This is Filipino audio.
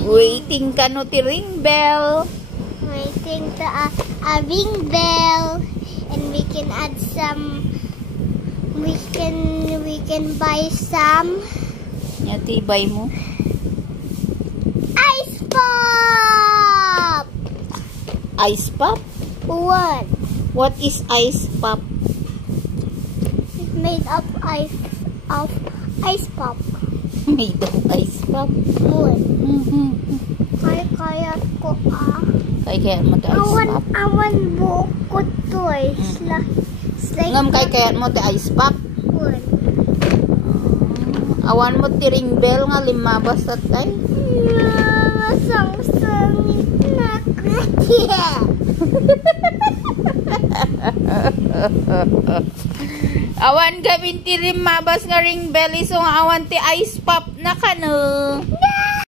Waiting ka no ti ring bell. Waiting to a ring bell, and we can add some. We can buy some. Tibay mo. Ice pop. Ice pop? What? What is ice pop? It's made of ice pop. Made of ice pop. What? Kaya ko Kaya mo ti ice pop. Awan bukod to eh. It's like Ngam kaya mo ti ice pop. What? Awan mo ti ring bell nga limabas at tay. Masang-sangit na kaya. Awan gamin ti limabas nga ring bell isong awan ti ice pop na kano.